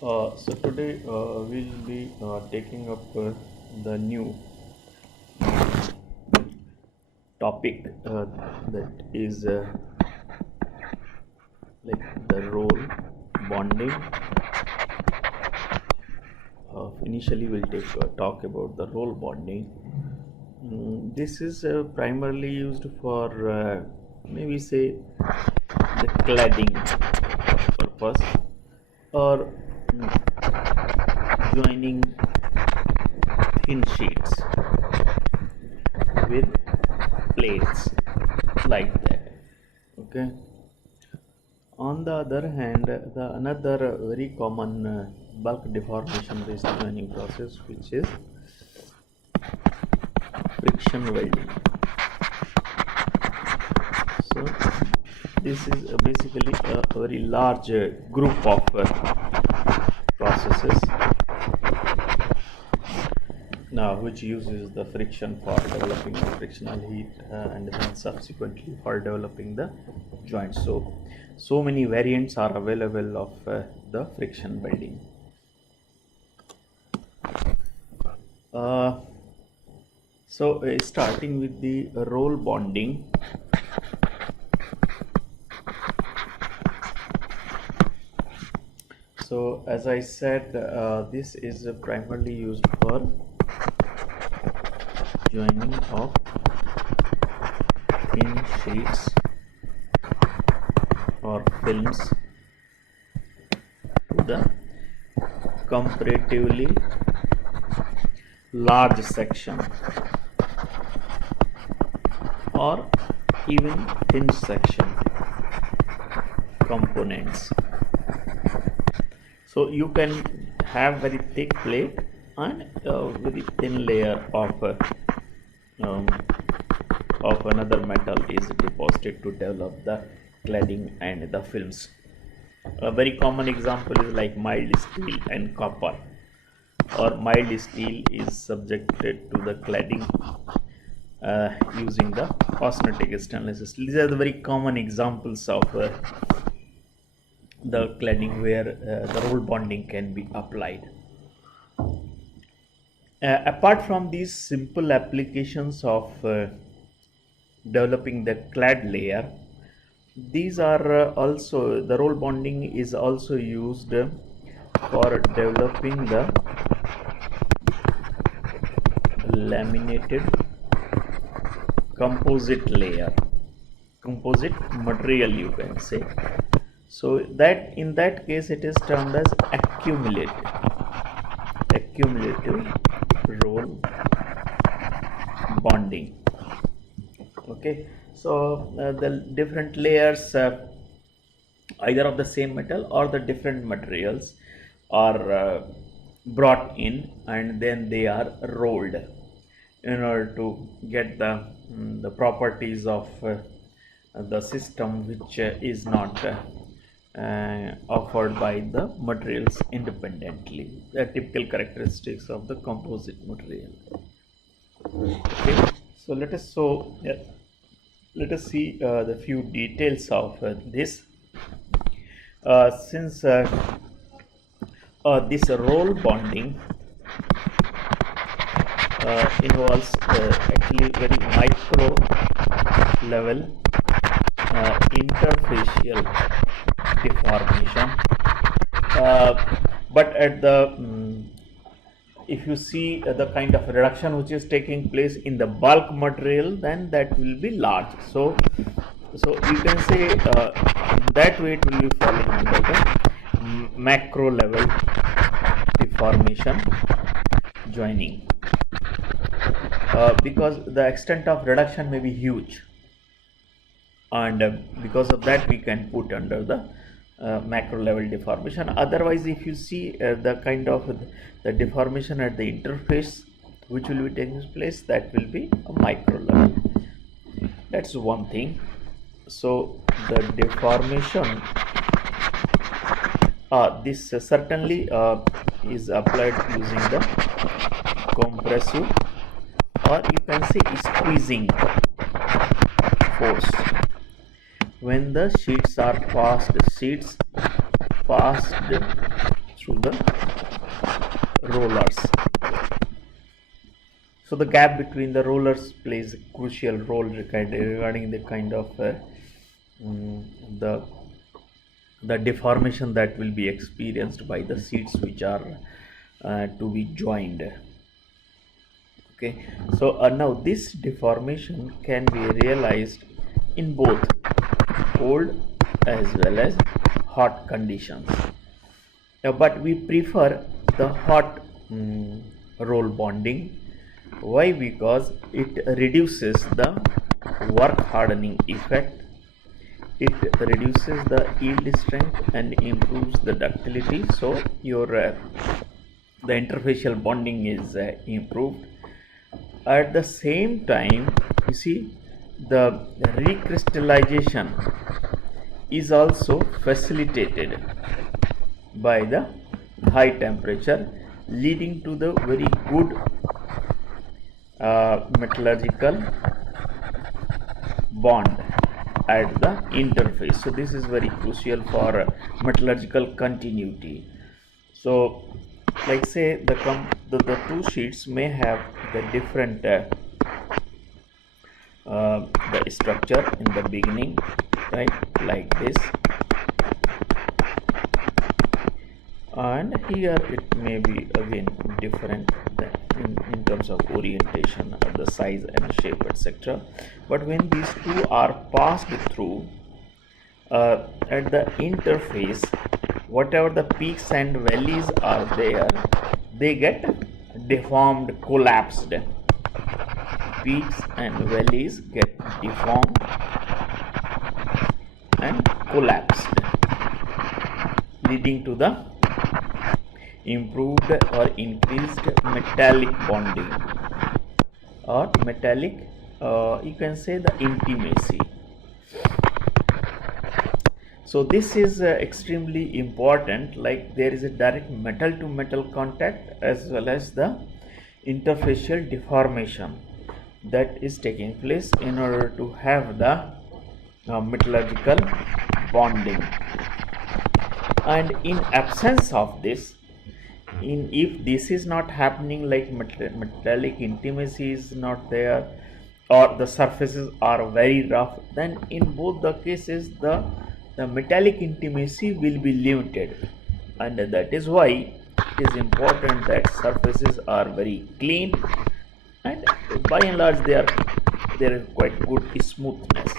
So today we'll be taking up the new topic that is like the role bonding. Initially, we'll take talk about the role bonding. This is primarily used for maybe say the cladding purpose or joining thin sheets with plates like that. Okay. On the other hand, the another very common bulk deformation based joining process, which is friction welding. So this is basically a very large group of processes now which uses the friction for developing the frictional heat and then subsequently for developing the joints. So many variants are available of the friction welding. Starting with the roll bonding. So as I said, this is primarily used for joining of thin sheets or films to the comparatively large section or even thin section components. So you can have very thick plate and very thin layer of another metal is deposited to develop the cladding and the films. A very common example is like mild steel and copper, or mild steel is subjected to the cladding using the austenitic stainless steel. These are the very common examples of the cladding where the roll bonding can be applied. Apart from these simple applications of developing the clad layer, these are also the roll bonding is also used for developing the laminated composite layer, composite material you can say. So that in that case it is termed as accumulative roll bonding. Okay, so the different layers either of the same metal or the different materials are brought in and then they are rolled in order to get the properties of the system which is not offered by the materials independently, the typical characteristics of the composite material. Okay, so let us see the few details of this. Since this roll bonding involves actually very micro level interfacial deformation, but at the if you see the kind of reduction which is taking place in the bulk material, then that will be large. So you can say that way it will be falling under the macro level deformation joining, because the extent of reduction may be huge, and because of that we can put under the macro level deformation. Otherwise, if you see the kind of the deformation at the interface which will be taking place, that will be a micro level. That's one thing. So the deformation this certainly is applied using the compressive, or you can say squeezing force. When the sheets are fast through the rollers. So the gap between the rollers plays a crucial role regarding the kind of the deformation that will be experienced by the sheets which are to be joined. Okay, so now this deformation can be realized in both cold as well as hot conditions. But we prefer the hot roll bonding. Why? Because it reduces the work hardening effect, it reduces the yield strength and improves the ductility, so your the interfacial bonding is improved. At the same time, you see, the recrystallization is also facilitated by the high temperature, leading to the very good metallurgical bond at the interface. So this is very crucial for metallurgical continuity. So like say the two sheets may have the different the structure in the beginning, right, like this, and here it may be again different in terms of orientation or the size and shape, etc. But when these two are passed through at the interface, whatever the peaks and valleys are there, they get deformed, collapsed. Peaks and valleys get deformed and collapsed, leading to the improved or increased metallic bonding, or metallic you can say the intimacy. So this is extremely important, like there is a direct metal to metal contact as well as the interfacial deformation that is taking place in order to have the metallurgical bonding. And in absence of this, if this is not happening, like metallic intimacy is not there or the surfaces are very rough, then in both the cases the metallic intimacy will be limited, and that is why it is important that surfaces are very clean, and by and large there is quite good smoothness.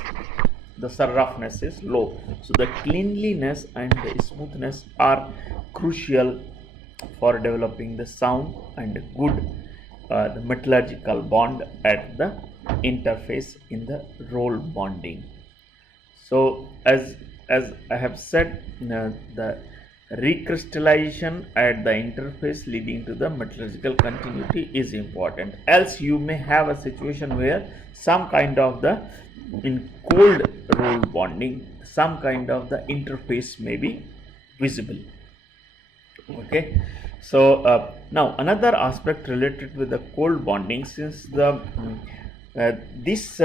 The roughness is low, so the cleanliness and the smoothness are crucial for developing the sound and good the metallurgical bond at the interface in the roll bonding. So as I have said, the recrystallization at the interface leading to the metallurgical continuity is important, else you may have a situation where some kind of the in cold roll bonding some kind of the interface may be visible. Okay, so now another aspect related with the cold bonding, since the this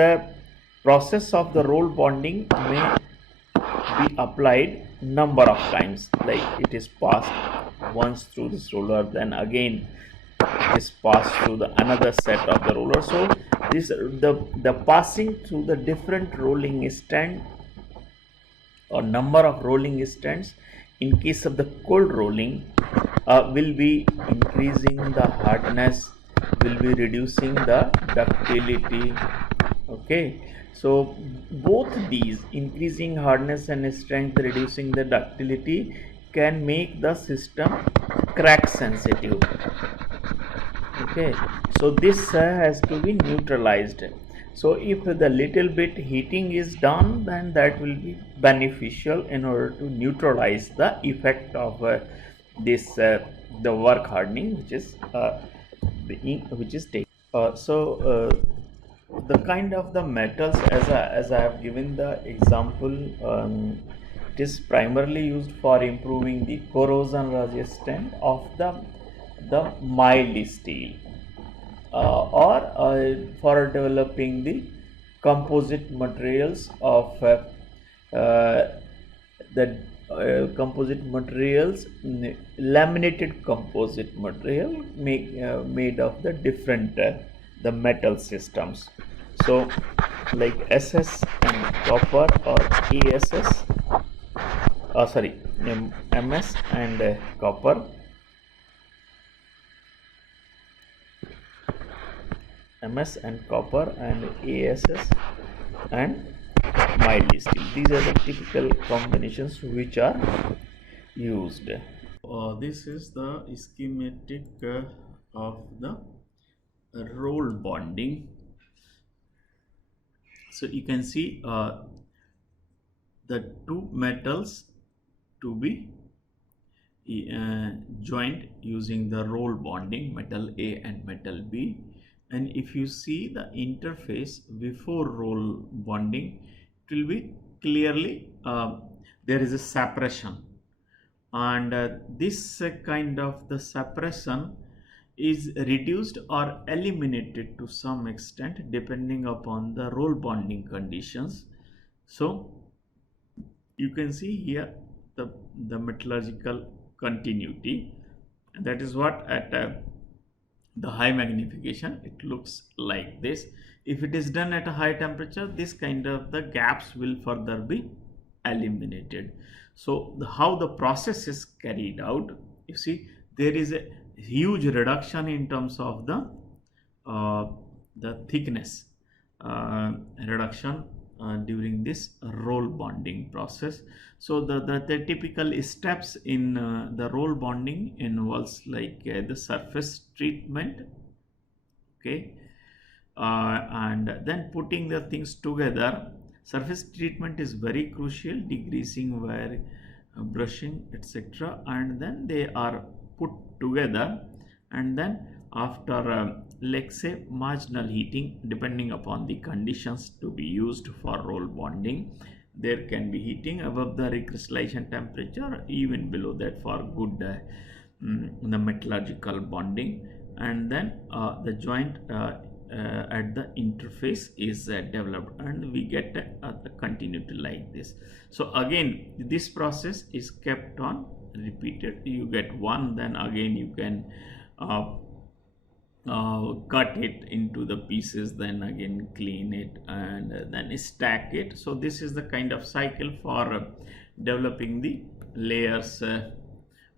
process of the roll bonding may be applied number of times, like it is passed once through this roller, then again it is passed through the another set of the roller. So this the passing through the different rolling stand or number of rolling stands in case of the cold rolling will be increasing the hardness, will be reducing the ductility. Okay, so both these, increasing hardness and strength, reducing the ductility, can make the system crack sensitive. Okay, so this has to be neutralized. So if the little bit heating is done, then that will be beneficial in order to neutralize the effect of this the work hardening which is taken. The kind of the metals, as I have given the example, it is primarily used for improving the corrosion resistance of the mild steel, or for developing the composite materials of the composite materials, laminated composite material made of the different the metal systems. So like SS and copper, or ASS, MS and copper, MS and copper, and ASS and mild steel. These are the typical combinations which are used. This is the schematic of the roll bonding. So you can see the two metals to be joined using the roll bonding, metal A and metal B. And if you see the interface before roll bonding, it will be clearly there is a separation, and this kind of the separation is reduced or eliminated to some extent depending upon the roll bonding conditions. So you can see here the metallurgical continuity, and that is what at the high magnification it looks like this. If it is done at a high temperature, this kind of the gaps will further be eliminated. So how the process is carried out, you see there is a huge reduction in terms of the thickness reduction during this roll bonding process. So the typical steps in the roll bonding involves like the surface treatment, okay, and then putting the things together. Surface treatment is very crucial, degreasing, wire brushing, etc., and then they are put together, and then after let's say marginal heating, depending upon the conditions to be used for roll bonding, there can be heating above the recrystallization temperature, even below that for good the metallurgical bonding, and then the joint at the interface is developed, and we get the continuity like this. So again this process is kept on repeated. You get one, then again you can cut it into the pieces, then again clean it, and then stack it. So this is the kind of cycle for developing the layers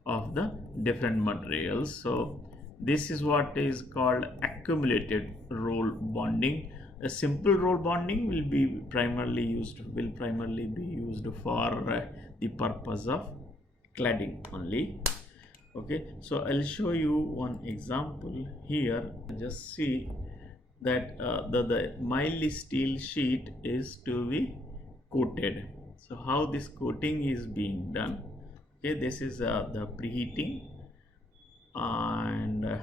of the different materials. So this is what is called accumulated roll bonding. A simple roll bonding will primarily be used for the purpose of cladding only. Okay, so I'll show you one example here. Just see that the mild steel sheet is to be coated. So how this coating is being done? Okay, this is the preheating, and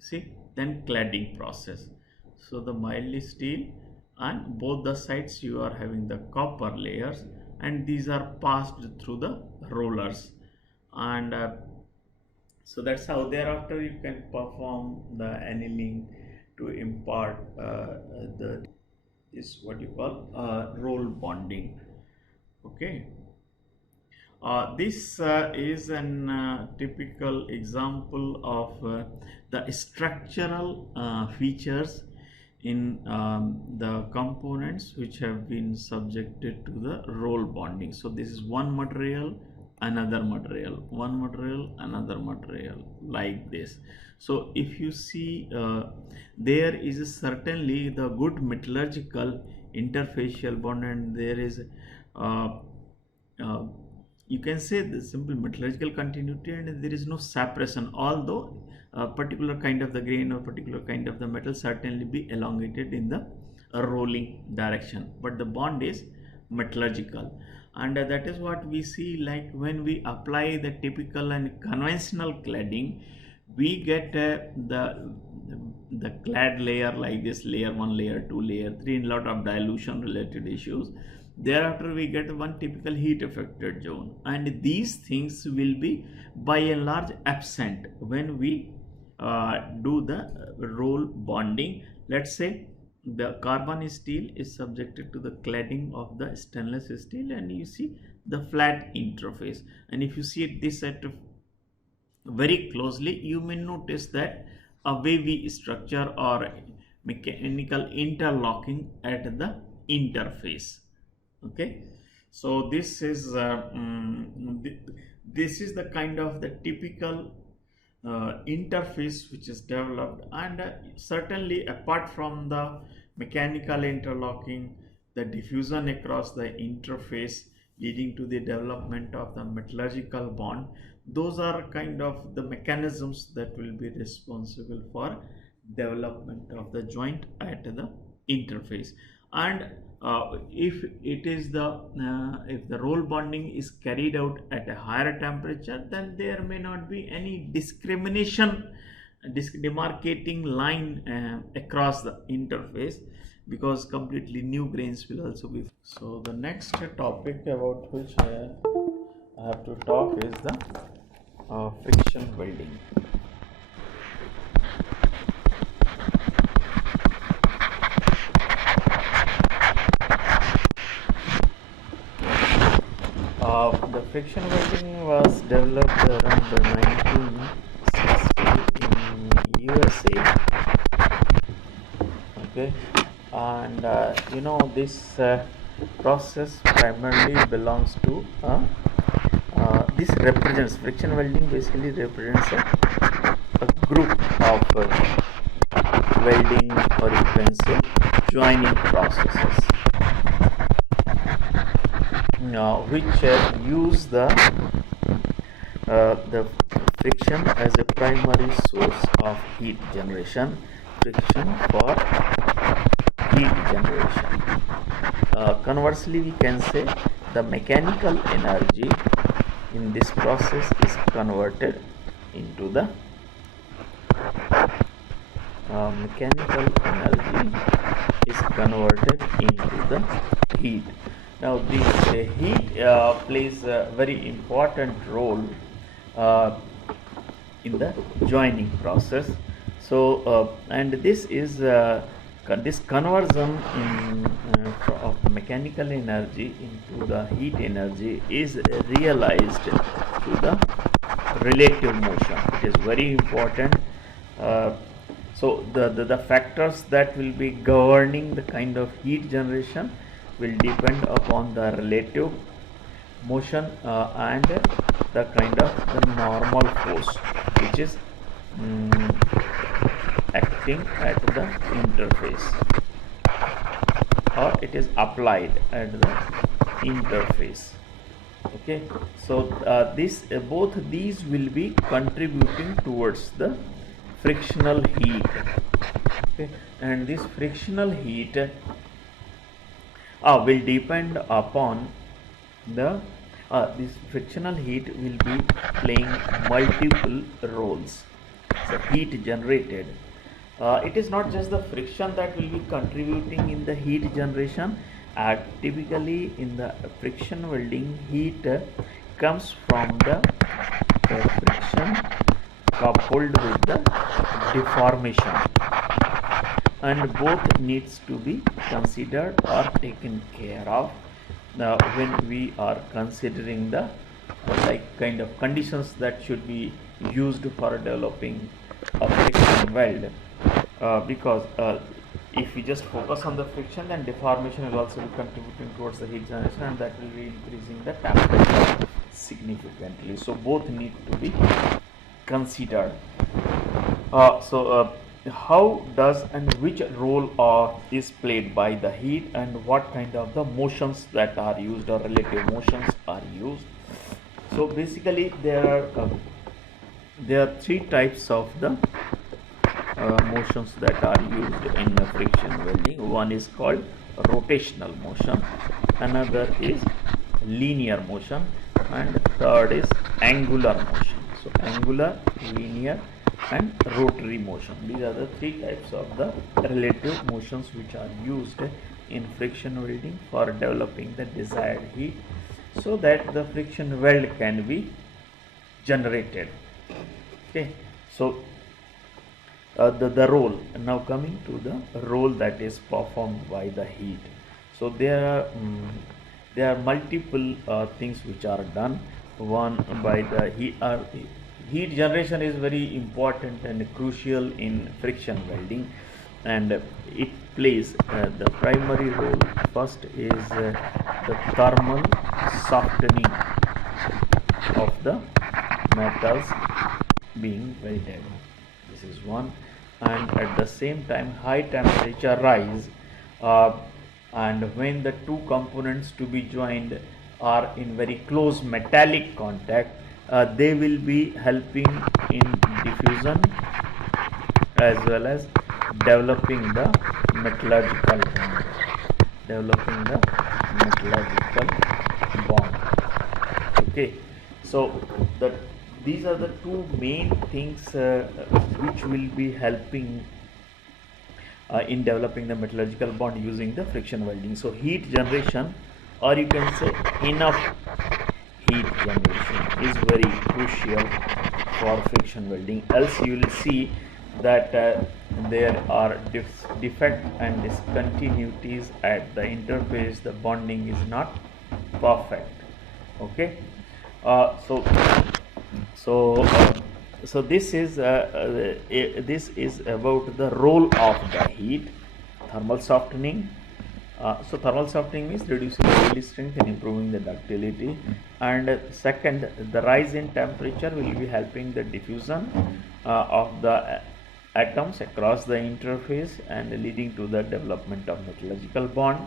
see, then cladding process. So the mild steel, and both the sides you are having the copper layers, and these are passed through the rollers, and so that's how thereafter you can perform the annealing to impart this what you call roll bonding. Okay. This is an typical example of the structural features in the components which have been subjected to the roll bonding. So this is one material, another material, one material, another material, like this. So if you see there is certainly the good metallurgical interfacial bond, and there is you can say the simple metallurgical continuity, and there is no separation, although a particular kind of the grain or particular kind of the metal certainly be elongated in the rolling direction, but the bond is metallurgical. And that is what we see, like when we apply the typical and conventional cladding, we get the clad layer like this, layer 1, layer 2, layer 3, in lot of dilution related issues. Thereafter we get one typical heat affected zone, and these things will be by and large absent when we do the roll bonding. Let's say the carbon steel is subjected to the cladding of the stainless steel, and you see the flat interface. And if you see this at very closely, you may notice that a wavy structure or mechanical interlocking at the interface. Okay, so this is the kind of the typical interface which is developed, and certainly apart from the mechanical interlocking, the diffusion across the interface leading to the development of the metallurgical bond, those are kind of the mechanisms that will be responsible for development of the joint at the interface. And if the roll bonding is carried out at a higher temperature, then there may not be any demarcating line across the interface, because completely new grains will also be. So the next topic about which I have to talk is the friction welding. The friction welding was developed around the 1960 in USA. Okay, and this process primarily belongs to this represents friction welding basically represents a group of welding, or you can say joining processes, which use the friction as a primary source of heat generation. Friction for heat generation. Conversely, we can say the mechanical energy in this process is converted into the heat. Now, this heat plays a very important role in the joining process. So, and this is this conversion of mechanical energy into the heat energy is realized through the relative motion. It is very important. So the factors that will be governing the kind of heat generation will depend upon the relative motion and the kind of the normal force which is acting at the interface, or it is applied at the interface. Okay, so both these will be contributing towards the frictional heat. Okay, and this frictional heat will depend upon the this frictional heat will be playing multiple roles. So heat generated, it is not just the friction that will be contributing in the heat generation. Typically in the friction welding, heat comes from the friction coupled with the deformation, and both needs to be considered or taken care of when we are considering the kind of conditions that should be used for developing a friction weld, because if we just focus on the friction, then deformation will also be contributing towards the heat generation, and that will be increasing the temperature significantly. So both need to be considered. How does and which role is played by the heat, and what kind of the motions that are used, or relative motions are used? So basically there are three types of the motions that are used in friction welding. One is called rotational motion, another is linear motion, and third is angular motion. So angular, linear, and rotary motion. These are the three types of the relative motions which are used in friction welding for developing the desired heat, so that the friction weld can be generated. Okay, so the role. Now coming to the role that is performed by the heat. So there are multiple things which are done. One by the heat generation is very important and crucial in friction welding, and it plays the primary role. First is the thermal softening of the metals being welded. This is one. And at the same time, high temperature rise, uh, and when the two components to be joined are in very close metallic contact, they will be helping in diffusion as well as developing the metallurgical bond. Developing the metallurgical bond. Okay, so the these are the two main things which will be helping in developing the metallurgical bond using the friction welding. So heat generation, or you can say enough heat generation, is very crucial for friction welding, else you will see that there are defect and discontinuities at the interface. The bonding is not perfect. Okay, uh, so so so this is about the role of the heat. Thermal softening. So thermal softening means reducing the yield strength and improving the ductility. And second, the rise in temperature will be helping the diffusion of the atoms across the interface and leading to the development of metallurgical bond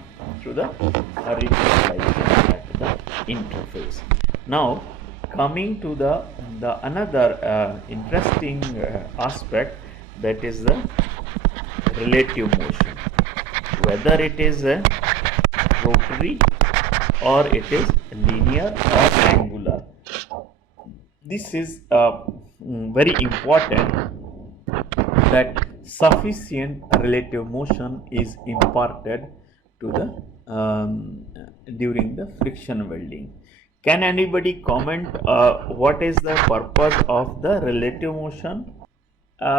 through the recrystallization at the interface. Now coming to the another interesting aspect, that is the relative motion, whether it is rotary or it is linear or angular. This is very important, that sufficient relative motion is imparted to the during the friction welding. Can anybody comment what is the purpose of the relative motion?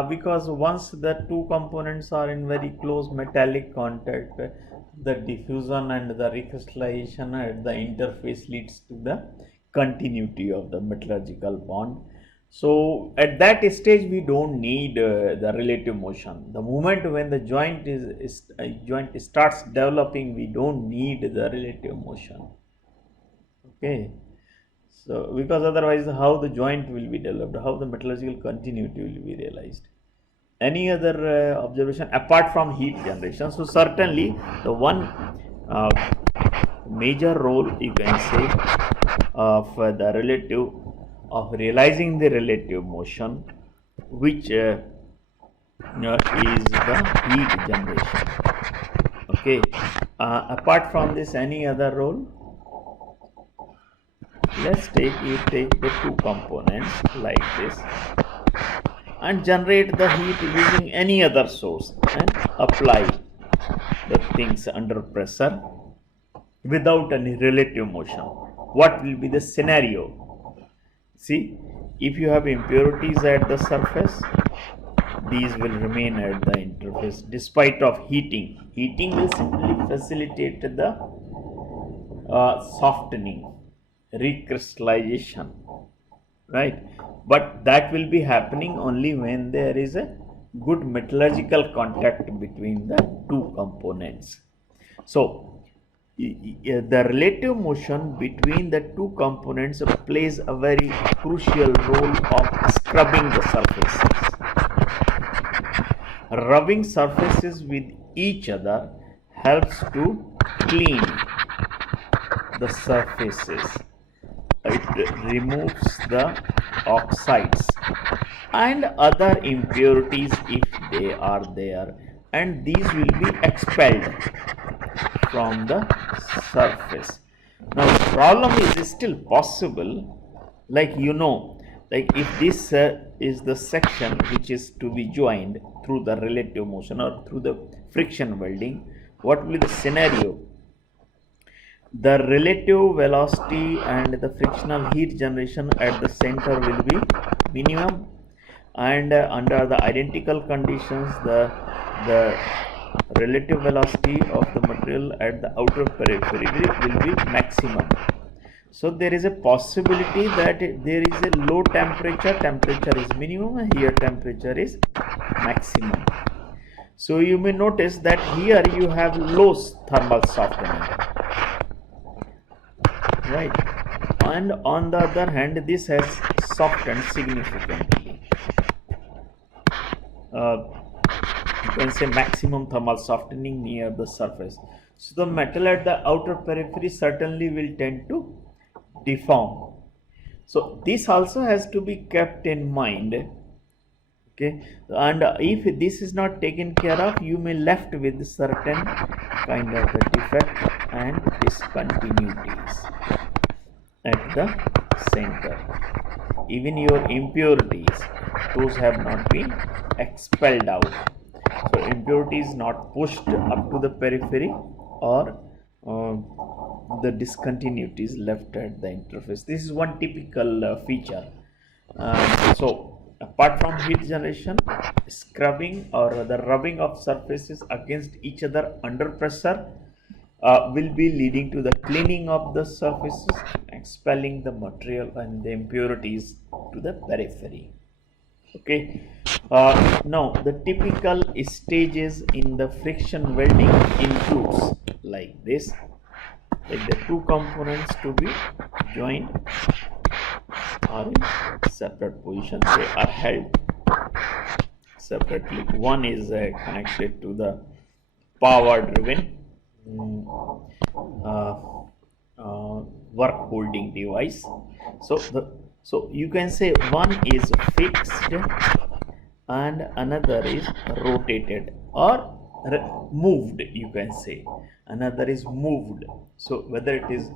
Because once the two components are in very close metallic contact, the diffusion and the recrystallization at the interface leads to the continuity of the metallurgical bond. So at that stage we don't need the relative motion. The moment when the joint starts developing, we don't need the relative motion. Okay, so because otherwise how the joint will be developed, how the metallurgical continuity will be realized. Any other observation apart from heat generation? So certainly the one uh, major role, you can say, of the relative, of realizing the relative motion, which is the heat generation. Okay, apart from this, any other role? Let's take the two components like this and generate the heat using any other source and apply the things under pressure without any relative motion. What will be the scenario? See, if you have impurities at the surface, these will remain at the interface despite of heating. Heating will simply facilitate the softening, recrystallization, right? But that will be happening only when there is a good metallurgical contact between the two components. So the relative motion between the two components plays a very crucial role of scrubbing the surfaces. Rubbing surfaces with each other helps to clean the surfaces. It removes the oxides and other impurities if they are there, and these will be expelled from the surface. Now the problem is still possible, like like if this is the section which is to be joined through the relative motion or through the friction welding, what will be the scenario? The relative velocity and the frictional heat generation at the center will be minimum, and under the identical conditions the relative velocity of the material at the outer periphery will be maximum. So there is a possibility that there is a low temperature is minimum, and here temperature is maximum. So you may notice that here you have low thermal softening, right? And on the other hand, this has softened significantly. You can say maximum thermal softening near the surface. So the metal at the outer periphery certainly will tend to deform. So this also has to be kept in mind. Okay, and if this is not taken care of, you may left with certain kind of the defect and discontinuities at the center. Even your impurities, those have not been expelled out. So impurities not pushed up to the periphery, or the discontinuities left at the interface. This is one typical feature. So apart from heat generation, scrubbing or the rubbing of surfaces against each other under pressure will be leading to the cleaning of the surfaces, expelling the material and the impurities to the periphery. Okay, now the typical stages in the friction welding includes like this, like the two components to be joined are in separate position. They are held separately. One is connected to the power driven work holding device. So you can say one is fixed and another is rotated or moved. You can say another is moved. So whether it is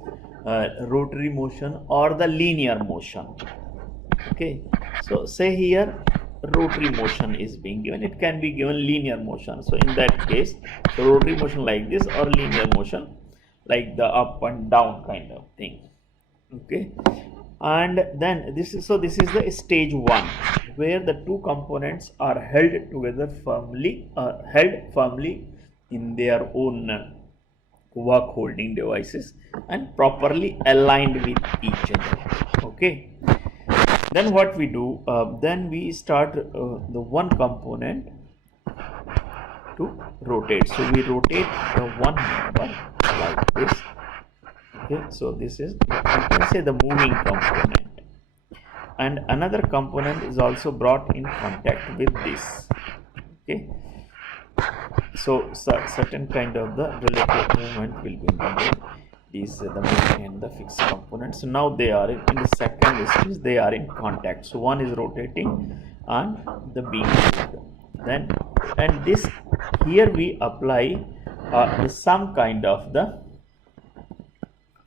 rotary motion or the linear motion. Okay, so say here rotary motion is being given, it can be given linear motion. So in that case, so rotary motion like this or linear motion like the up and down kind of thing. Okay, and then this is the stage 1, where the two components are held together firmly, in their own work holding devices and properly aligned with each other. Okay, then what we do, then we start the one component to rotate. So we rotate the one member like this. Okay, so this is, you can say, the moving component, and another component is also brought in contact with this. Okay, so certain kind of the relative movement will be made. Is the moving and the fixed components. So now they are in the second stage, they are in contact. So one is rotating and the being moved. Then, and this here we apply some kind of the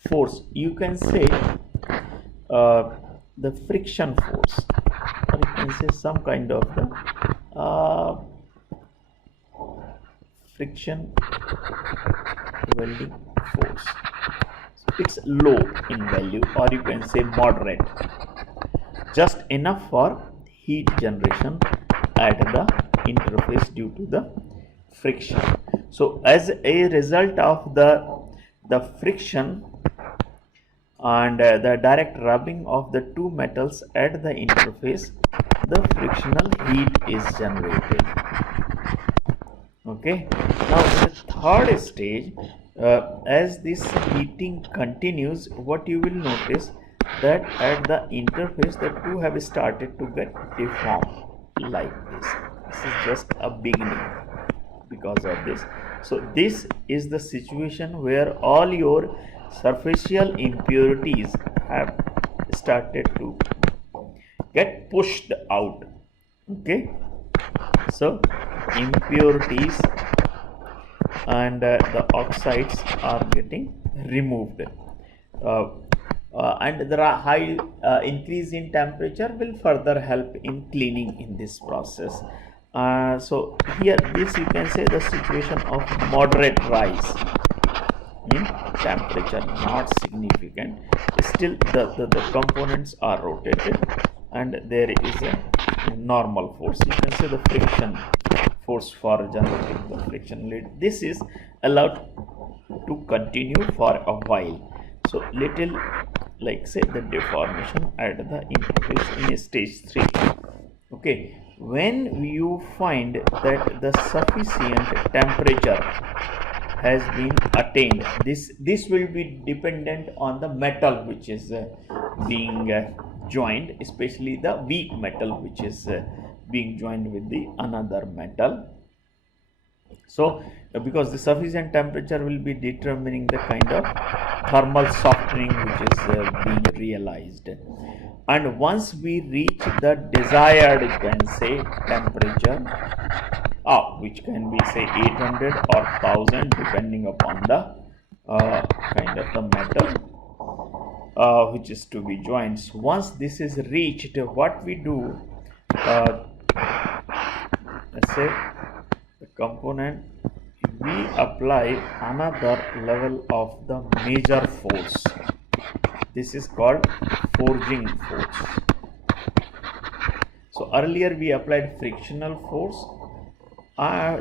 force. You can say the friction force, or you can say some kind of the friction welding force. So it's low in value, or you can say moderate, just enough for heat generation at the interface due to the friction. So as a result of the friction and the direct rubbing of the two metals at the interface, the frictional heat is generated. Okay, now in the third stage, as this heating continues, what you will notice that at the interface the two have started to get deformed like this. This is just a beginning because of this. So this is the situation where all your surfacial impurities have started to get pushed out. Okay, so impurities and the oxides are getting removed, and the high increase in temperature will further help in cleaning in this process. So here this you can say the situation of moderate rise in temperature, not significant. Still the components are rotated and there is normal force. You can say the friction force for generating the friction lead. This is allowed to continue for a while. So little, like say, the deformation at the interface in stage 3. Okay, when you find that the sufficient temperature has been attained, this will be dependent on the metal which is being joined, especially the weak metal which is being joined with the another metal. So because the sufficient temperature will be determining the kind of thermal softening which is being realized, and once we reach the desired, you can say, temperature, which can be say 800 or 1000 depending upon the kind of the metal which is to be joined. So once this is reached, what we do, let's say the component, we apply another level of the major force. This is called forging force. So earlier we applied frictional force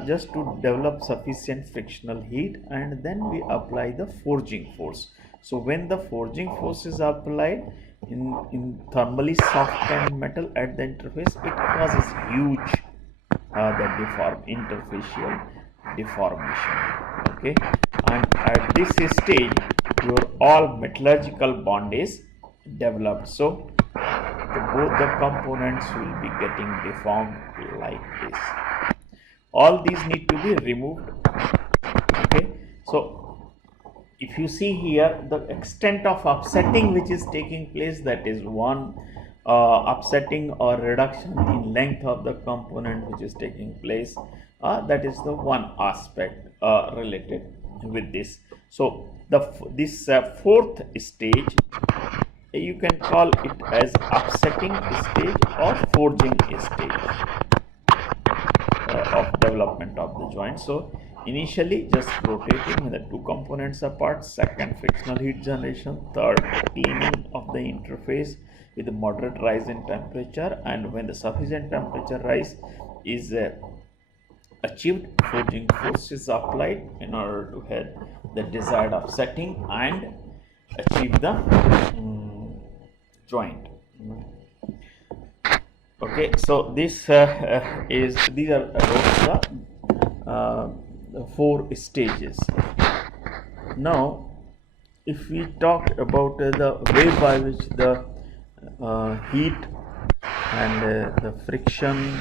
just to develop sufficient frictional heat, and then we apply the forging force. So when the forging force is applied in thermally softened metal at the interface, it causes huge the interfacial deformation. Okay, and at this stage your all metallurgical bond is developed, so both the components will be getting deformed like this. All these need to be removed. Okay, so if you see here, the extent of upsetting which is taking place, that is one upsetting or reduction in length of the component which is taking place, that is the one aspect related with this. So this fourth stage, you can call it as upsetting stage or forging stage of development of the joint. So initially just rotating the two components apart, second frictional heat generation, third cleaning of the interface with a moderate rise in temperature, and when the sufficient temperature rise is achieved, forging force is applied in order to have the desired offsetting and achieve the joint. Okay, so this these are about the 4 stages. Now if we talk about the way by which the heat and the friction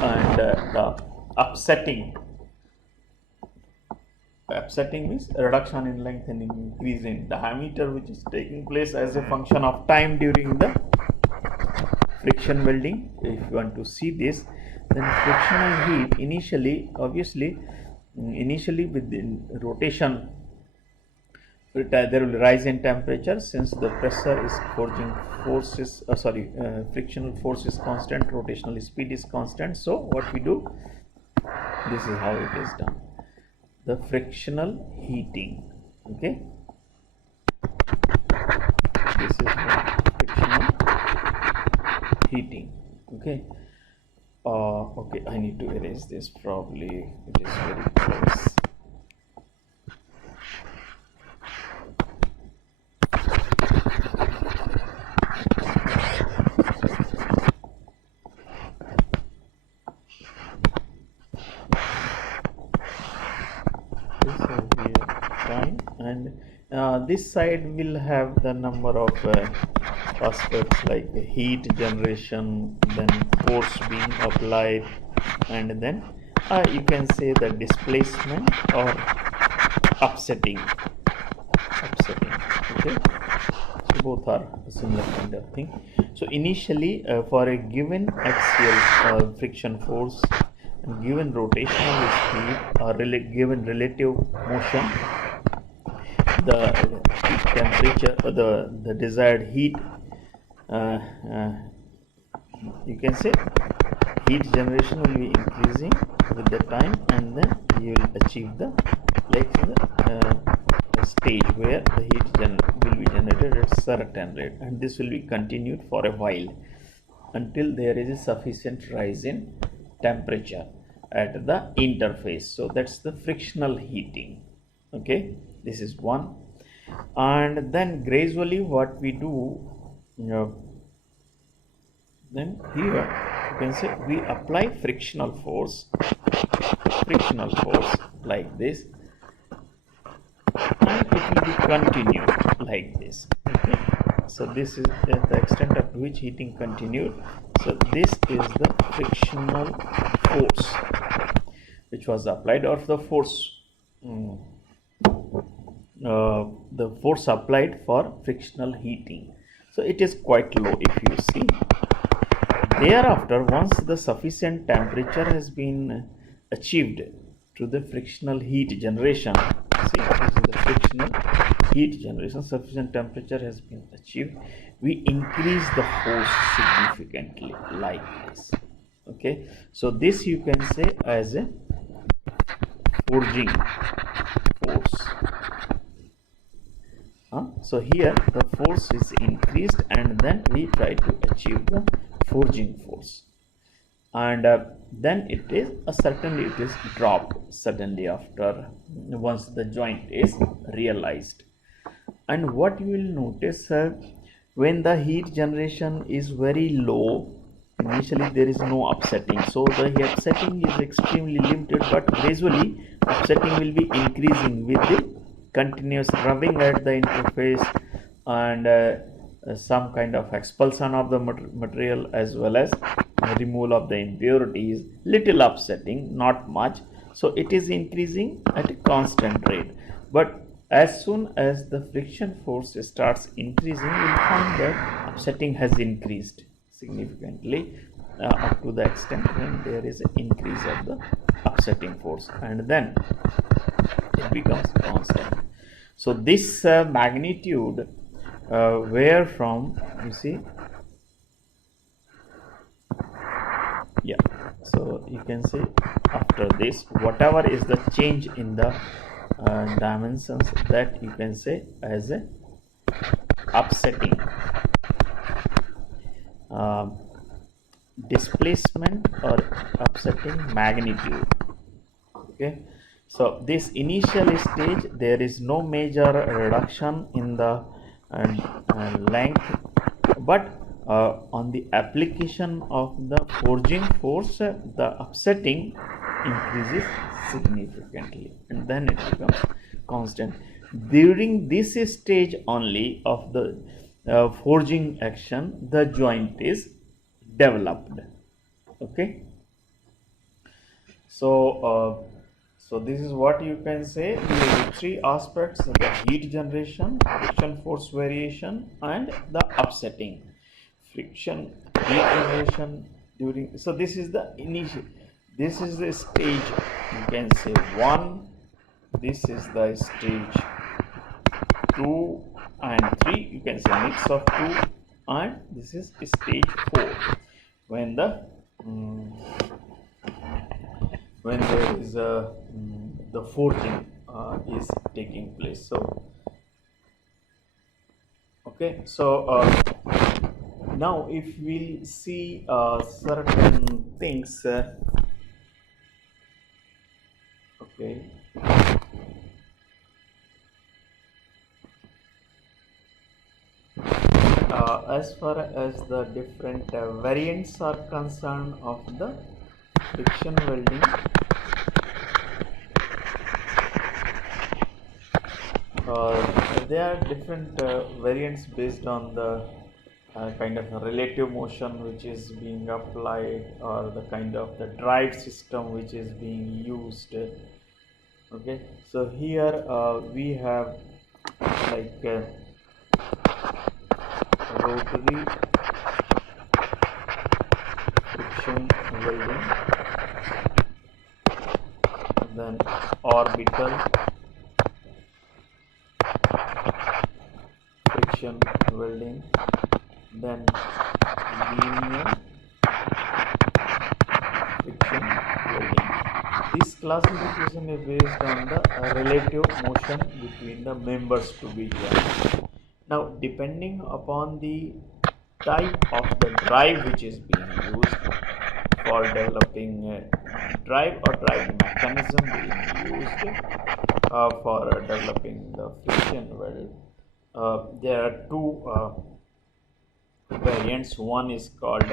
and the upsetting means reduction in length and increase in diameter, which is taking place as a function of time during the friction welding. If you want to see this, then frictional heat initially, obviously initially with the rotation, there will be rise in temperature. Since the pressure is forging force is frictional force is constant, rotational speed is constant. So what we do, this is how it is done, the frictional heating. Okay, this is the frictional heating. Okay, okay, I need to erase this, probably it is very close. And this side will have the number of aspects like heat generation, then force being applied, and then you can say the displacement or upsetting. Okay, so both are a similar kind of thing. So initially for a given axial friction force, given rotational speed or given relative motion, the temperature, the desired heat, you can say heat generation will be increasing with the time, and then you will achieve the stage where the heat will be generated at certain rate, and this will be continued for a while. until there is a sufficient rise in temperature at the interface. So that's the frictional heating. Okay, this is one. And then gradually what we do, then here you can say we apply frictional force like this, and it will be continued like this. Okay, so this is the extent up to which heating continued. So this is the frictional force which was applied, or the force the force applied for frictional heating. So it is quite low if you see. Thereafter, once the sufficient temperature has been achieved to the frictional heat generation, see, this is the frictional heat generation, sufficient temperature has been achieved, we increase the force significantly like this. Okay, so this you can say as a forging force. So here the force is increased, and then we try to achieve the forging force, and then it is certainly it is dropped suddenly after once the joint is realized. And what you will notice, when the heat generation is very low, initially there is no upsetting, so the upsetting is extremely limited, but gradually upsetting will be increasing with the continuous rubbing at the interface, and some kind of expulsion of the material, as well as removal of the impurities, little upsetting, not much. So it is increasing at a constant rate, but as soon as the friction force starts increasing, you will find that upsetting has increased significantly up to the extent when there is an increase of the upsetting force, and then it becomes constant. So this magnitude where from, you see, yeah, so you can say after this, whatever is the change in the dimensions, that you can say as a upsetting, displacement or upsetting magnitude. Okay, so this initial stage there is no major reduction in the length, but on the application of the forging force, the upsetting increases significantly, and then it becomes constant. During this stage only of the forging action, the joint is developed. Okay, so so this is what you can say, the three aspects: the heat generation, friction force variation, and the upsetting. Friction, heat generation during, so this is the initial, this is the stage, you can say 1, this is the stage 2 and 3, you can say mix of 2, and this is stage 4, when the when there is a the forging is taking place. So okay, so now if we see certain things, okay, as far as the different variants are concerned of the friction welding, there are different variants based on the kind of relative motion which is being applied, or the kind of the drive system which is being used. Okay, so here we have like rotary friction welding, then orbital friction welding, then linear friction welding. This classification is based on the relative motion between the members to be done. Now, depending upon the type of the drive which is being used for developing drive or drive mechanism being used for developing the friction weld. There are two variants. One is called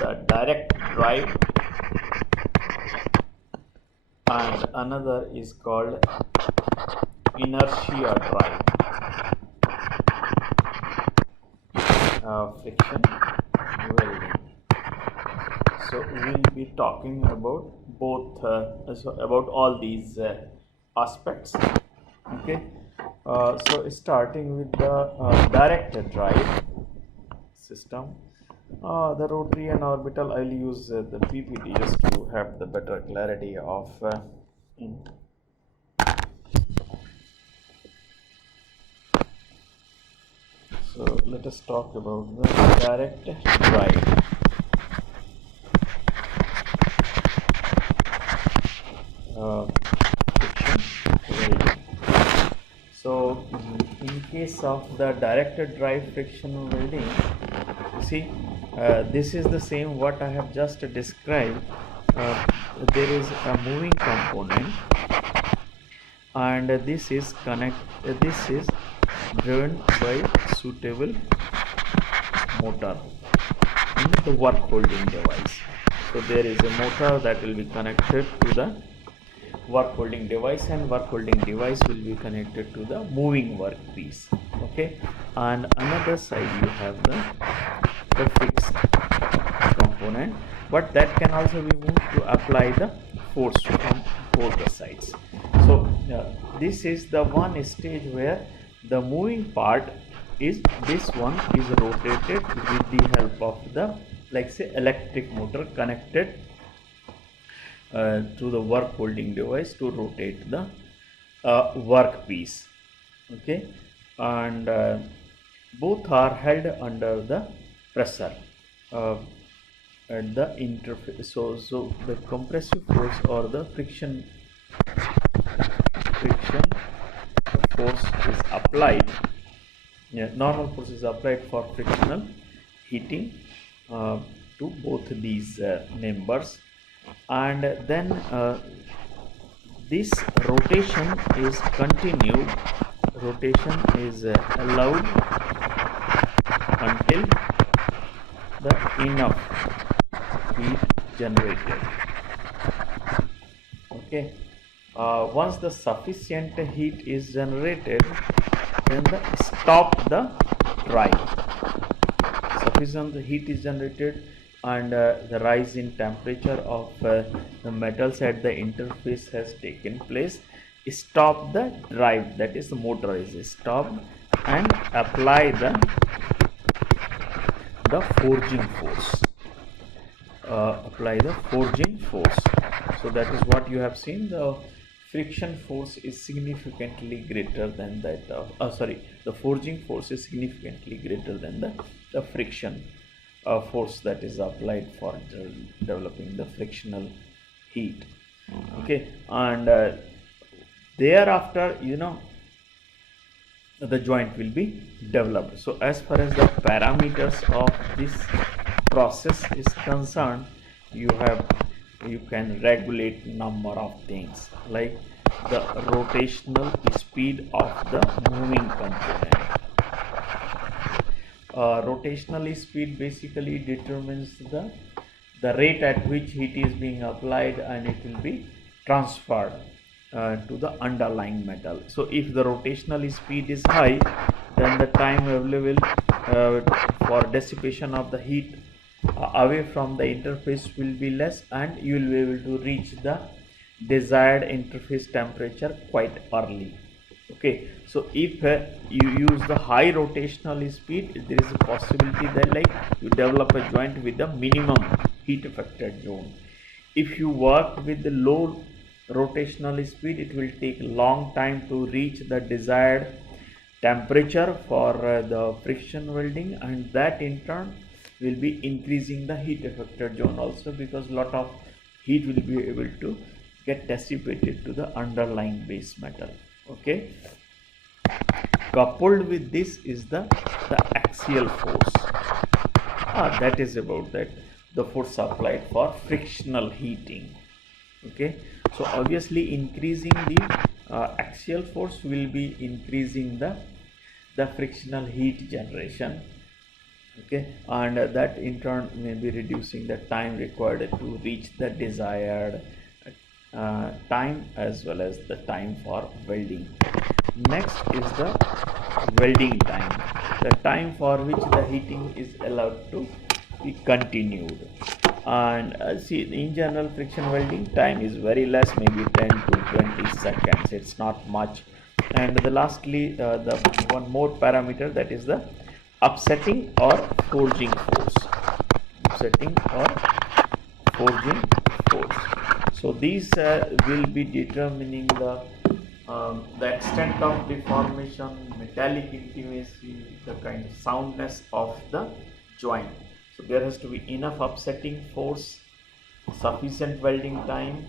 the direct drive and another is called inertia drive. Friction welding. So we will be talking about both about all these aspects. Okay, so starting with the direct drive system, the rotary and orbital, I will use the PPT just to have the better clarity of so let us talk about the direct drive. Friction welding. So in case of the directed drive friction welding, you see this is the same what I have just described. There is a moving component and this is driven by suitable motor in the work holding device. So there is a motor that will be connected to the work holding device and work holding device will be connected to the moving workpiece. Okay, and another side you have the fixed component, but that can also be moved to apply the force from both the sides. So this is the one stage where the moving part is this one is rotated with the help of the, like say, electric motor connected to the work holding device to rotate the workpiece. Okay, and both are held under the pressure at the interface. So the compressive force or the friction force is applied. Normal force is applied for frictional heating to both these members, and then this rotation is continued. Rotation is allowed until the enough heat generated. Okay, once the sufficient heat is generated, then stop the drive. Sufficient heat is generated and the rise in temperature of the metals at the interface has taken place. Stop the drive, that is the motor is stopped, and apply the forging force. Apply the forging force. So that is what you have seen. The friction force is significantly greater than that of the forging force is significantly greater than the friction force that is applied for developing the frictional heat. Okay, and thereafter the joint will be developed. So as far as the parameters of this process is concerned, you can regulate number of things, like the rotational speed of the moving component. Rotational speed basically determines the rate at which heat is being applied and it will be transferred to the underlying metal. So if the rotational speed is high, then the time available for dissipation of the heat away from the interface will be less, and you will be able to reach the desired interface temperature quite early. Okay, so if you use the high rotational speed, there is a possibility that you develop a joint with the minimum heat affected zone. If you work with the low rotational speed, it will take long time to reach the desired temperature for the friction welding, and that in turn will be increasing the heat affected zone also, because lot of heat will be able to get dissipated to the underlying base metal. Okay, coupled with this is the axial force. That is about that, the force applied for frictional heating. Okay, so obviously increasing the axial force will be increasing the frictional heat generation. Okay, and that in turn may be reducing the time required to reach the desired time, as well as the time for welding. Next is the welding time, the time for which the heating is allowed to be continued. And see, in general, friction welding time is very less, maybe 10 to 20 seconds. It's not much. And the lastly, the one more parameter, that is the upsetting or forging force. Upsetting or forging force. So these will be determining the extent of deformation, metallic intimacy, the kind of soundness of the joint. So there has to be enough upsetting force, sufficient welding time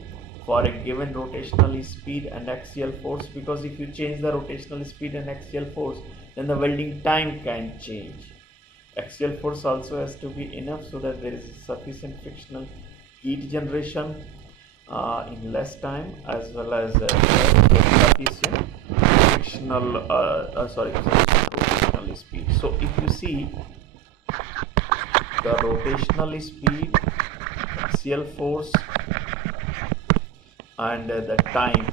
for a given rotational speed and axial force, because if you change the rotational speed and axial force, then the welding time can change. Axial force also has to be enough so that there is sufficient frictional heat generation in less time, as well as sufficient frictional rotational speed. So if you see the rotational speed, axial force, and the time,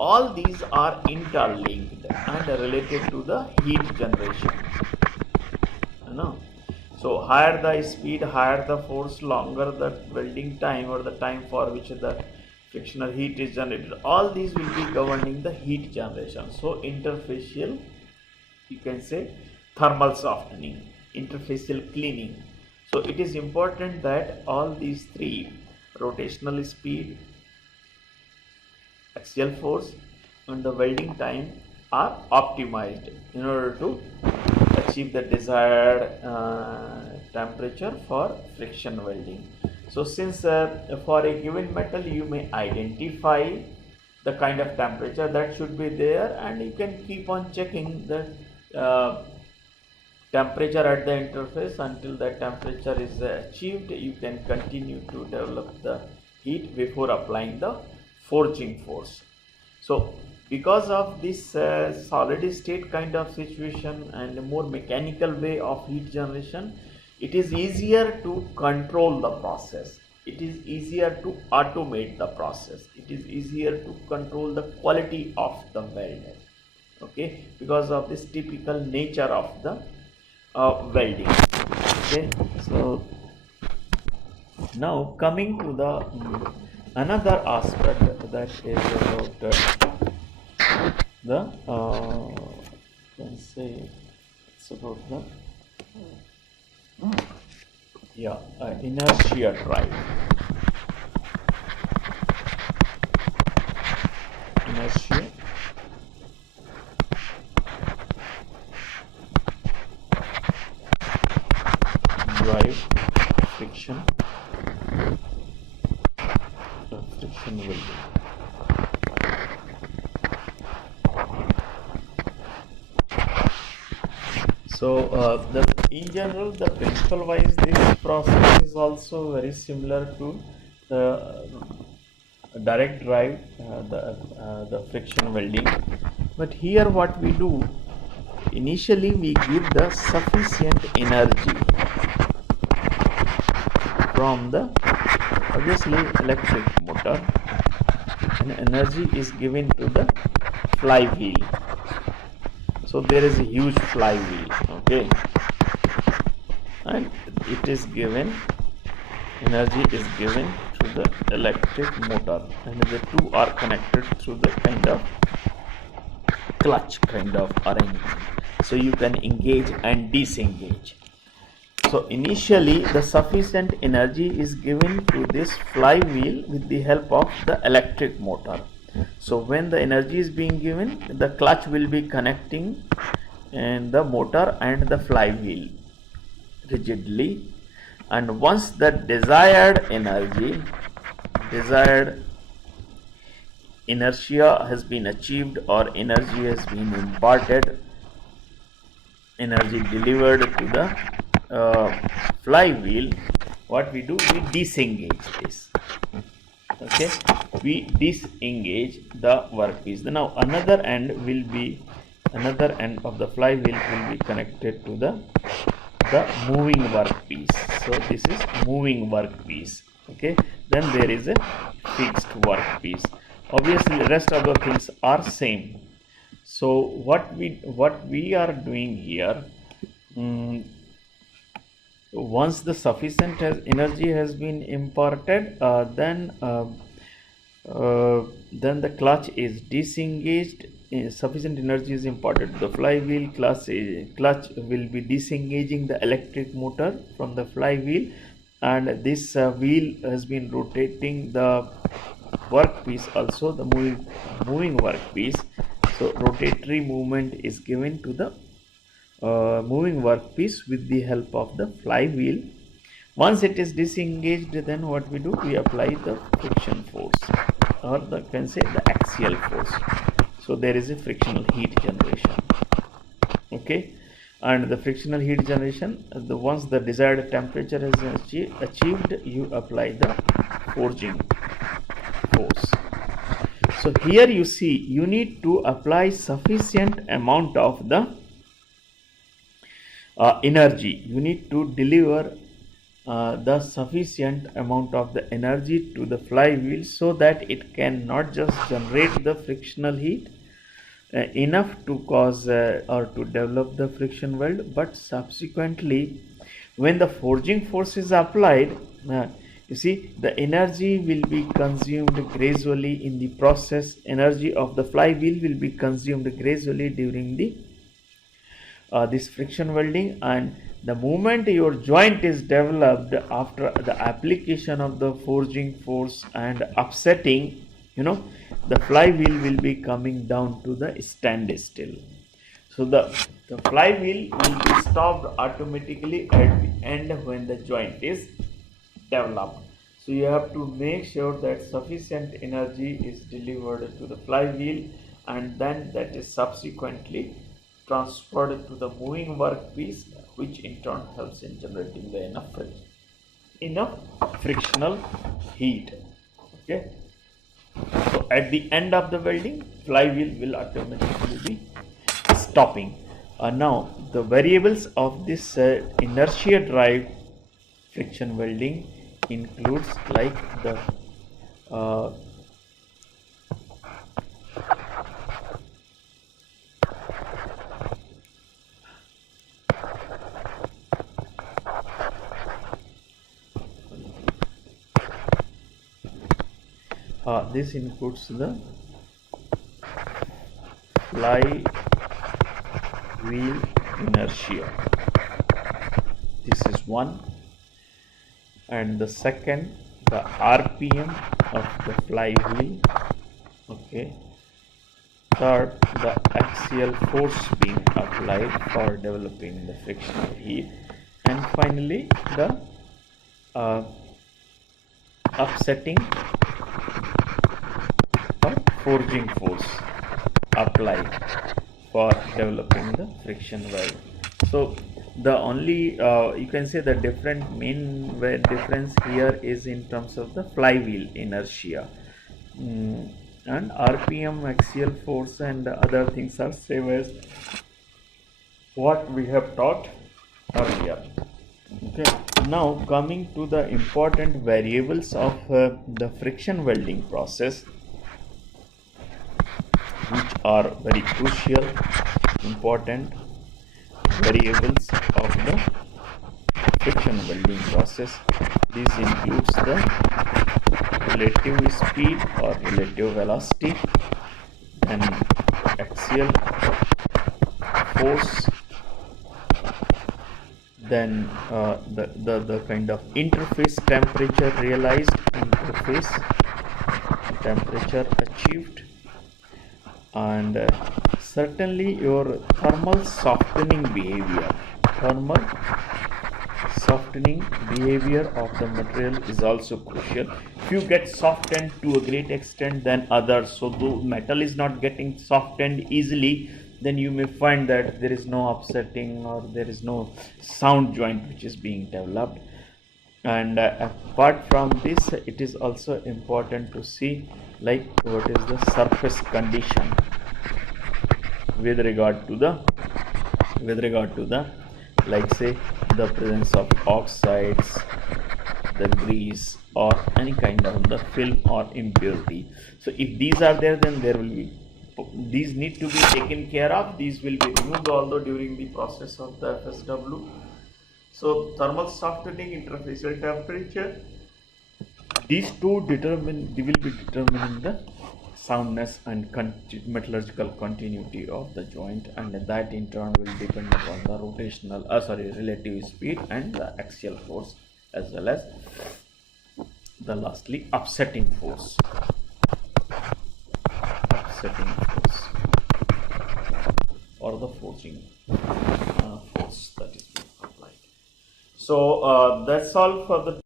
all these are interlinked and related to the heat generation. So higher the speed, higher the force, longer the welding time, or the time for which the frictional heat is generated. All these will be governing the heat generation. So interfacial, you can say thermal softening, interfacial cleaning. So it is important that all these three, rotational speed, axial force, and the welding time, are optimized in order to achieve the desired temperature for friction welding. So since for a given metal you may identify the kind of temperature that should be there, and you can keep on checking the temperature at the interface until that temperature is achieved, you can continue to develop the heat before applying the forging force. So because of this solid state kind of situation and a more mechanical way of heat generation, it is easier to control the process. It is easier to automate the process. It is easier to control the quality of the weld. Okay, because of this typical nature of the welding. Okay, so now coming to the another aspect, that is about the can say it's about the inertia drive. Inertia drive friction welding. So in general, the principle wise, this process is also very similar to the direct drive, the friction welding. But here what we do, initially we give the sufficient energy from the obviously electric motor, and energy is given to the flywheel. So there is a huge flywheel, okay, and it is given, energy is given to the electric motor, and the two are connected through the kind of clutch kind of arrangement, so you can engage and disengage. So initially the sufficient energy is given to this flywheel with the help of the electric motor. So when the energy is being given, the clutch will be connecting and the motor and the flywheel rigidly, and once the desired inertia has been achieved, or energy has been imparted, energy delivered to the flywheel, what we do, we disengage this. Okay, we disengage the workpiece. Now another end of the flywheel will be connected to the moving workpiece. So this is moving workpiece. Okay, then there is a fixed workpiece. Obviously rest of the things are same. So what we are doing here, once the sufficient energy has been imparted, then the clutch is disengaged. Sufficient energy is imparted to the flywheel. Clutch will be disengaging the electric motor from the flywheel, and this wheel has been rotating the workpiece, also the moving workpiece. So rotatory movement is given to the moving workpiece with the help of the flywheel. Once it is disengaged, then what we do, we apply the friction force, or the can say the axial force. So there is a frictional heat generation. Okay, and the frictional heat generation, once the desired temperature is achieved, you apply the forging force. So here you see, you need to apply sufficient amount of the energy. You need to deliver the sufficient amount of the energy to the flywheel, so that it can not just generate the frictional heat enough to cause or to develop the friction weld, but subsequently when the forging force is applied, you see, the energy will be consumed gradually in the process. Energy of the flywheel will be consumed gradually during the this friction welding, and the moment your joint is developed after the application of the forging force and upsetting, the flywheel will be coming down to the standstill. So the flywheel will be stopped automatically at the end when the joint is developed. So you have to make sure that sufficient energy is delivered to the flywheel, and then that is subsequently transferred to the moving workpiece, which in turn helps in generating the enough frictional heat. Okay, so at the end of the welding, flywheel will automatically be stopping. Now the variables of this inertia drive friction welding includes like the this includes the flywheel inertia. This is one, and the second, the RPM of the flywheel. Okay, third, the axial force being applied for developing the frictional heat, and finally the upsetting or forging force applied for developing the friction weld. So the only you can say the main difference here is in terms of the flywheel inertia, and RPM, axial force, and other things are same as what we have taught earlier. Okay, now coming to the important variables of the friction welding process, which are very crucial, important variables of the friction welding process. This includes the relative speed or relative velocity, and axial force, then the kind of interface temperature realized, interface temperature achieved, and certainly your thermal softening behavior. Thermal softening behavior of the material is also crucial. Few get softened to a great extent than others, so the metal is not getting softened easily, then you may find that there is no upsetting or there is no sound joint which is being developed. And apart from this, it is also important to see like what is the surface condition with regard to the like say the presence of oxides, the grease, or any kind of the film or impurity. So if these are there, then there will be, these need to be taken care of. These will be removed although during the process of the FSW. So thermal soft heating, interfacial temperature, these two will be determining the soundness and metallurgical continuity of the joint, and that in turn will depend upon the rotational relative speed and the axial force, as well as the lastly upsetting force or the forcing force that is being applied. So that's all for the